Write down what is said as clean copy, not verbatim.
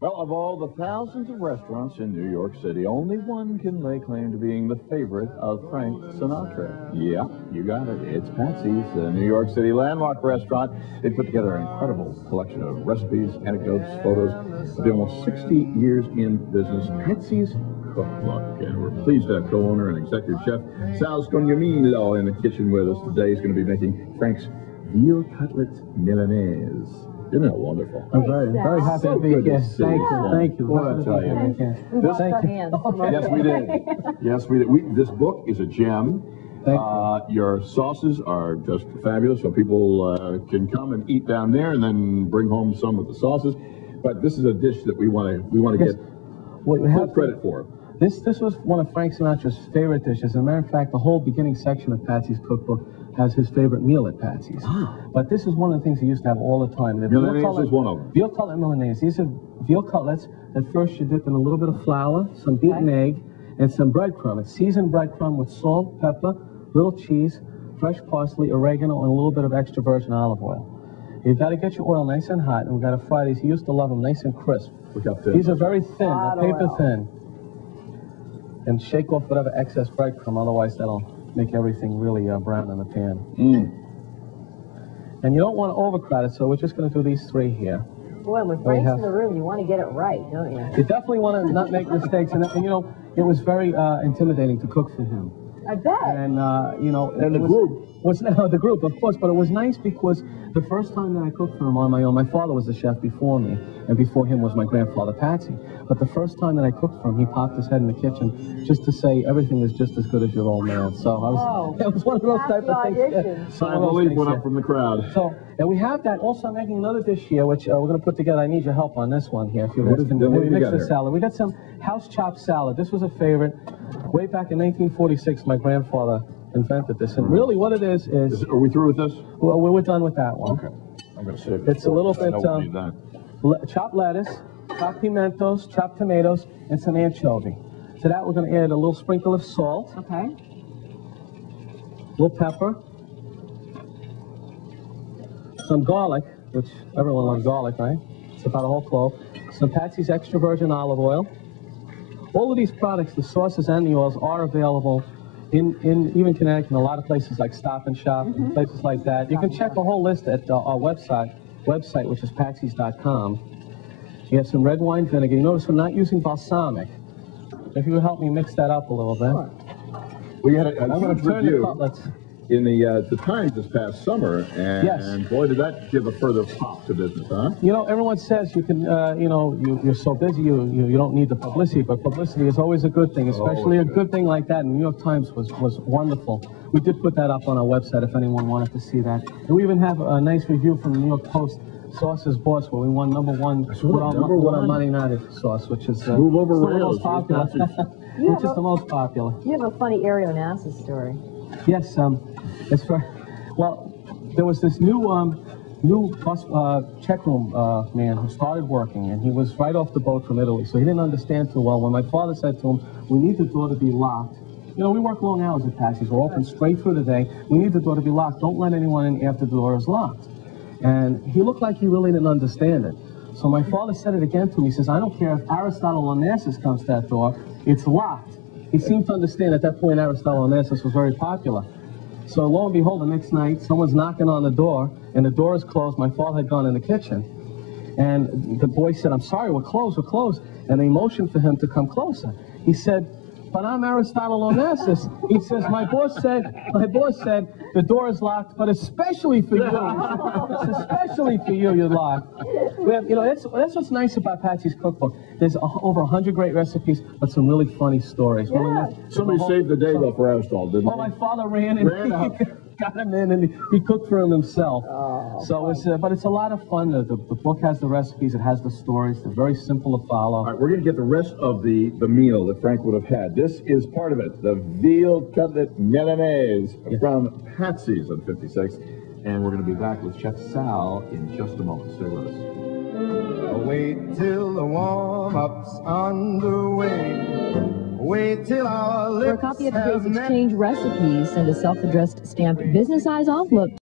Well, of all the thousands of restaurants in New York City, only one can lay claim to being the favorite of Frank Sinatra. Yeah, you got it. It's Patsy's, a New York City landmark restaurant. They put together an incredible collection of recipes, anecdotes, photos. Of the almost 60 years in business, Patsy's Cookbook. And we're pleased to have co-owner and executive chef Sal Scognamillo in the kitchen with us today. He's going to be making Frank's veal cutlet Milanese. Isn't that wonderful? I'm very happy to be here. Thank you. What I tell you. Yes, we did. Yes, we did. This book is a gem. Your sauces are just fabulous, so people can come and eat down there and then bring home some of the sauces. But this is a dish that we want to get full credit for. This was one of Frank Sinatra's favorite dishes. As a matter of fact, the whole beginning section of Patsy's Cookbook has his favorite meal at Patsy's. But this is one of the things he used to have all the time. The Milanese is one of them. Veal cutlet Milanese. These are veal cutlets that first you dip in a little bit of flour, some beaten egg, and some breadcrumb. It's seasoned breadcrumb with salt, pepper, little cheese, fresh parsley, oregano, and a little bit of extra virgin olive oil. You've got to get your oil nice and hot, and we've got to fry these. He used to love them nice and crisp. These are very thin, paper thin. And shake off whatever excess breadcrumb, otherwise that'll make everything really brown in the pan. And you don't want to overcrowd it, so we're just going to do these three here. Boy, when Frank's in the room, you want to get it right, don't you? You definitely want to not make mistakes. And you know, it was very intimidating to cook for him. I bet. And, you know... And the group. The group, of course, but it was nice because the first time that I cooked for him on my own, my father was the chef before me, and before him was my grandfather, Patsy. But the first time that I cooked for him, he popped his head in the kitchen just to say everything is just as good as your old man. So it was one of those type of things. Sign of relief went up from the crowd. So, and we have that. Also, I'm making another dish here, which we're going to put together. I need your help on this one here. If you can mix the salad. We got some house chopped salad. This was a favorite. Way back in 1946, my grandfather invented this. And really what it is... Are we through with this? Well, we're done with that one. Okay. I'm going to save it. It's a little bit chopped lettuce, chopped pimentos, chopped tomatoes, and some anchovy. To that, we're going to add a little sprinkle of salt. Okay. A little pepper. Some garlic, which everyone loves garlic, right? It's about a whole clove. Some Patsy's extra virgin olive oil. All of these products, the sauces and the oils, are available in even Connecticut, in a lot of places like Stop and Shop and places like that. You can check the whole list at our website, which is patsys.com. You have some red wine vinegar. You notice we're not using balsamic. If you would help me mix that up a little bit. Sure. We had a huge review cutlets in the Times this past summer, and boy, did that give a further pop to business, huh? You know, everyone says you can, you know, you're so busy, you don't need the publicity, but publicity is always a good thing, especially a good thing like that. And the New York Times was wonderful. We did put that up on our website if anyone wanted to see that. And we even have a nice review from the New York Post, Sauce's Boss, where we won #1 with our Money Night sauce, which is Move over the rails, most popular. Which is the most popular. You have a funny Ariel Nassau story. Yes, it's very, well, there was this new bus checkroom man who started working, and he was right off the boat from Italy, so he didn't understand too well. When my father said to him, we need the door to be locked. You know, we work long hours at Patsy's. We're open straight through the day. We need the door to be locked. Don't let anyone in after the door is locked. And he looked like he really didn't understand it. So my father said it again to me. He says, I don't care if Aristotle Onassis comes to that door, it's locked. He seemed to understand at that point Aristotle Onassis was very popular. So lo and behold, the next night, someone's knocking on the door, and the door is closed. My father had gone in the kitchen. And the boy said, I'm sorry, we're closed. And they motioned for him to come closer. He said, but I'm Aristotle Onassis. He says, my boss said, the door is locked, but especially for you. Especially for you, you're locked. We have, you know, that's what's nice about Patsy's Cookbook. There's over 100 great recipes, but some really funny stories. Yeah. Somebody saved the day though for Aristotle, didn't they? Oh, my father ran and got him in, and he cooked for him himself. Oh, so it's, but it's a lot of fun. The book has the recipes, it has the stories. They're very simple to follow. All right, we're going to get the rest of the meal that Frank would have had. This is part of it, the veal cutlet Milanese from Patsy's on 56. And we're going to be back with Chef Sal in just a moment. Stay with us. Wait till the warm-up's underway. Wait till our lips For a copy of today's exchange recipes, send a self-addressed stamped business size envelope